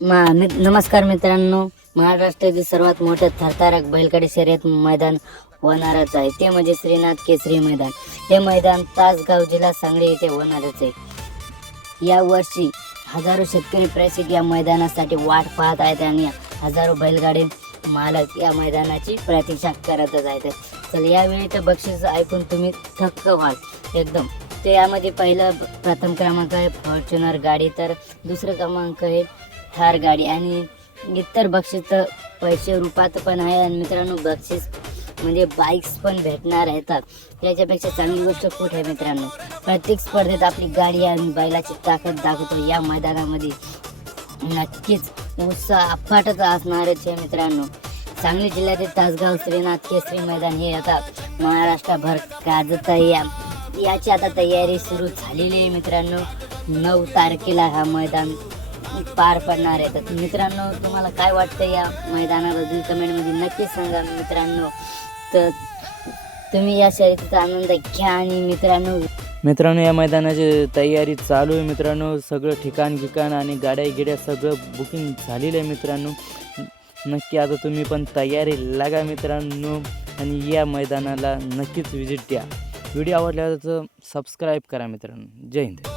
मा मि- नमस्कार मित्रांनो. महाराष्ट्रातील सर्वात मोठं थरथारक बैलगाडी शर्यत मैदान होणारच आहे. ते म्हणजे श्रीनाथ केसरी मैदान. हे मैदान तासगाव जिल्हा सांगली येथे होणारच आहे. या वर्षी हजारो शेतकरी प्रेसिक या मैदानासाठी वाट पाहत आहेत आणि हजारो बैलगाडी मालक या मैदानाची प्रतीक्षा करतच आहेत. तर यावेळी तर बक्षीस ऐकून तुम्ही थक्क व्हाल. एकदम. ते यामध्ये पहिलं प्रथम क्रमांक आहे फॉर्च्युनर गाडी. तर दुसरं क्रमांक आहे थार गाडी. आणि इतर बक्षीस तर पैसे रूपात पण आहे आणि मित्रांनो बक्षीस म्हणजे बाईक्स पण भेटणार आहेत. याच्यापेक्षा चांगली गोष्ट कुठे आहे मित्रांनो? प्रत्येक स्पर्धेत आपली गाडी आणि बैलाची ताकद दाखवतो. या मैदानामध्ये नक्कीच उत्साह अफाटच असणारच आहे मित्रांनो. सांगली जिल्ह्यातील तासगाव श्रीनाथ केसरी मैदान हे आता महाराष्ट्रभर गाजत आहे. या याची आता तयारी सुरू झालेली आहे मित्रांनो. नऊ तारखेला हा मैदान पार पडणार आहे. तर मित्रांनो तुम्हाला काय वाटतं या मैदानाबद्दल कमेंटमध्ये नक्कीच सांगा मित्रांनो. तर तुम्ही या शर्यतीचा आनंद घ्या आणि मित्रांनो मित्रांनो या मैदानाची तयारी चालू आहे मित्रांनो. सगळं ठिकाण ठिकाण आणि गाड्या गिड्या सगळं बुकिंग झालेलं आहे मित्रांनो. नक्की आता तुम्ही पण तयारी लागा मित्रांनो आणि या मैदानाला नक्कीच व्हिजिट द्या. व्हिडिओ आवडला तर सबस्क्राईब करा मित्रांनो. जय हिंद.